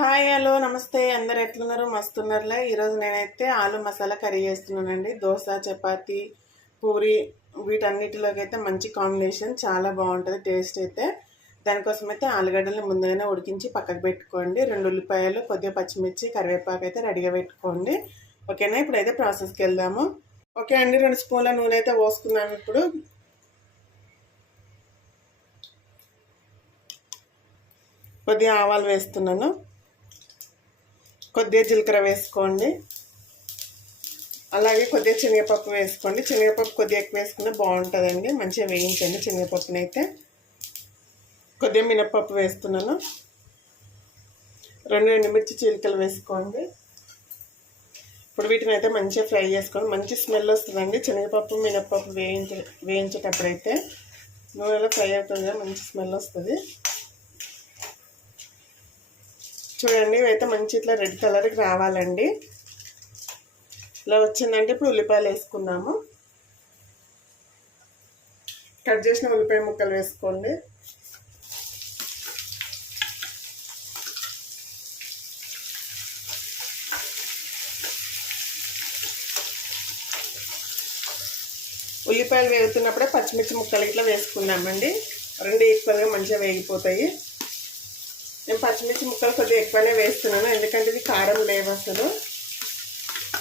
Hi hello నమస్తే అందరు ఎట్లున్నారు మస్తున్నారులే ఈరోజు నేనైతే ఆలు మసాలా కర్రీ చేస్తున్నానండి. దోశ చపాతి పూరి వీటన్నిటిలోకి అయితే మంచి కాంబినేషన్, చాలా బాగుంటుంది టేస్ట్ అయితే. దానికోసం అయితే ఆలుగడ్డలు ముందుగానే ఉడికించి పక్కకు పెట్టుకోండి. 2 ఉల్లిపాయలు కొద్దిగా పచ్చిమిర్చి కరివేపాకు అయితే రెడీగా పెట్టుకోండి. ఓకేనా, ఇప్పుడైతే ప్రాసెస్కి వెళ్దాము. ఓకే అండి, 2 స్పూన్ల నూనె అయితే పోసుకున్నాను. ఇప్పుడు కొద్దిగా ఆవాలు వేస్తున్నాను, కొద్దిగా జీలకర్ర వేసుకోండి, అలాగే కొద్దిగా శనగపప్పు వేసుకోండి. శనగపప్పు కొద్దిగా ఎక్కువ వేసుకుంటే బాగుంటుందండి, మంచిగా వేయించండి శనగపప్పుని అయితే. కొద్దిగా మినప్పప్పు వేస్తున్నాను, 2 ఎండుమిర్చి చీలికలు వేసుకోండి. ఇప్పుడు వీటిని అయితే మంచిగా ఫ్రై చేసుకోండి, మంచి స్మెల్ వస్తుందండి. శనగపప్పు మినప్పప్పు వేయించేటప్పుడైతే నూనెలో ఫ్రై అవుతుంది, మంచి స్మెల్ వస్తుంది. చూడండి, ఇవైతే మంచి ఇట్లా రెడ్ కలర్కి రావాలండి. ఇలా వచ్చిందంటే ఇప్పుడు ఉల్లిపాయలు వేసుకుందాము. కట్ చేసిన ఉల్లిపాయ ముక్కలు వేసుకోండి. ఉల్లిపాయలు వేగుతున్నప్పుడే పచ్చిమిర్చి ముక్కలు ఇట్లా వేసుకుందామండి. 2 ఈక్వల్గా మంచిగా వేగిపోతాయి. నేను పచ్చిమిర్చి ముక్కలు కొద్దిగా ఎక్కువనే వేస్తున్నాను, ఎందుకంటే ఇది కారం లేవు అసలు.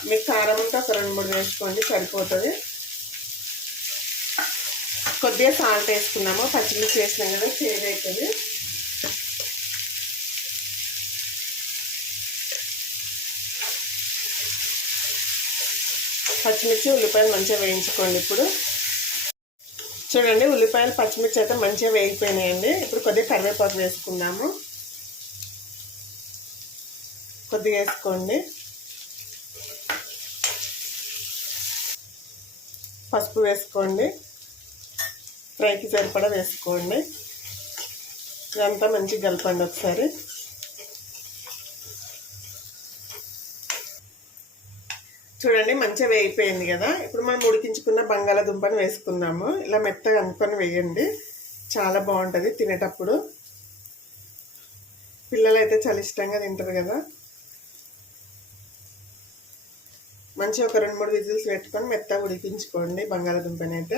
మీకు కారం ఉంటే ఒక 2-3 వేసుకోండి, సరిపోతుంది. కొద్దిగా సాల్ట్ వేసుకున్నాము, పచ్చిమిర్చి వేసినాం కదా చేదు అవుతుంది. పచ్చిమిర్చి ఉల్లిపాయలు మంచిగా వేయించుకోండి. ఇప్పుడు చూడండి, ఉల్లిపాయలు పచ్చిమిర్చి అయితే మంచిగా వేగిపోయినాయండి. ఇప్పుడు కొద్దిగా కరివేపాకు వేసుకుందాము, కొద్దిగా వేసుకోండి. పసుపు వేసుకోండి, ఫ్రైకి సరిపడా వేసుకోండి. ఇదంతా మంచిగా కలపండి ఒకసారి. చూడండి, మంచిగా వేగిపోయింది కదా. ఇప్పుడు మనం ఉడికించుకున్న బంగాళాదుంపని వేసుకుందాము. ఇలా మెత్తగా అనుకొని వేయండి, చాలా బాగుంటుంది తినేటప్పుడు. పిల్లలు అయితే చాలా ఇష్టంగా తింటారు కదా. మంచిగా ఒక 2-3 విజిల్స్ పెట్టుకొని మెత్తగా ఉడికించుకోండి బంగాళాదుంపని అయితే.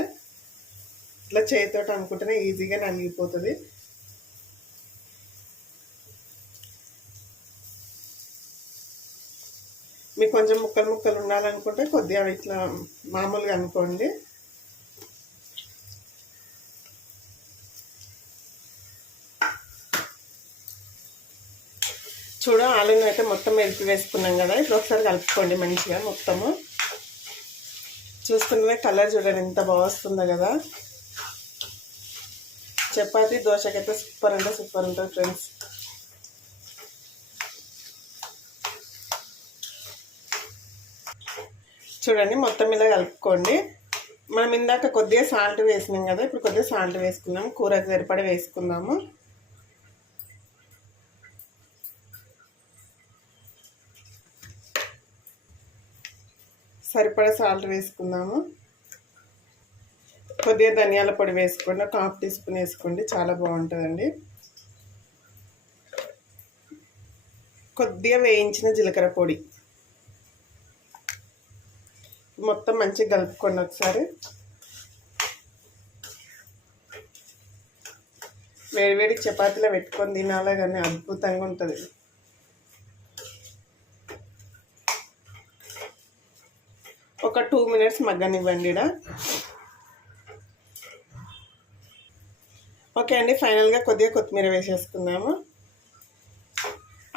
ఇట్లా చేతితో అనుకుంటేనే ఈజీగా నలిగిపోతుంది. మీకు కొంచెం ముక్కలు ఉండాలనుకుంటే కొద్దిగా ఇట్లా మామూలుగా అనుకోండి. చూడ ఆలుని అయితే మొత్తం మెలిపి వేసుకున్నాం కదా. ఇప్పుడు ఒకసారి కలుపుకోండి మంచిగా మొత్తము. చూస్తుంటే కలర్ చూడండి ఎంత బాగా వస్తుందో కదా. చపాతీ దోశకైతే సూపర్ అంటే సూపర్ ఉంటుంది ఫ్రెండ్స్. చూడండి, మొత్తం మీద కలుపుకోండి. మనం ఇందాక కొద్దిగా సాల్ట్ వేసినాం కదా, ఇప్పుడు కొద్దిగా సాల్ట్ వేసుకుందాము, కూరకు సరిపడా వేసుకుందాము. సరిపడా సాల్ట్ వేసుకుందాము. కొద్దిగా ధనియాల పొడి వేసుకోండి, ఒక 1/2 టీ స్పూన్ వేసుకోండి, చాలా బాగుంటుందండి. కొద్దిగా వేయించిన జీలకర్ర పొడి మొత్తం మంచిగా కలుపుకోండి ఒకసారి. వేడివేడికి చపాతీలో పెట్టుకొని తినాలి కానీ అద్భుతంగా ఉంటుంది. ఒక 2 మినిట్స్ మగ్గనివ్వండి. ఓకే అండి, ఫైనల్గా కొద్దిగా కొత్తిమీర వేసేసుకుందాము.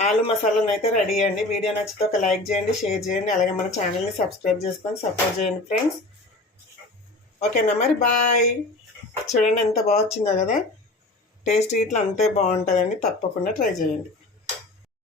ఆలు మసాలాను అయితే రెడీ అండి. వీడియో నచ్చితే ఒక లైక్ చేయండి, షేర్ చేయండి, అలాగే మన ఛానల్ని సబ్స్క్రైబ్ చేసుకొని సపోర్ట్ చేయండి ఫ్రెండ్స్. ఓకేనా మరి, బాయ్. చూడండి ఎంత బాగా వచ్చిందో కదా. టేస్ట్ ఇట్లా అంతే బాగుంటుందండి, తప్పకుండా ట్రై చేయండి.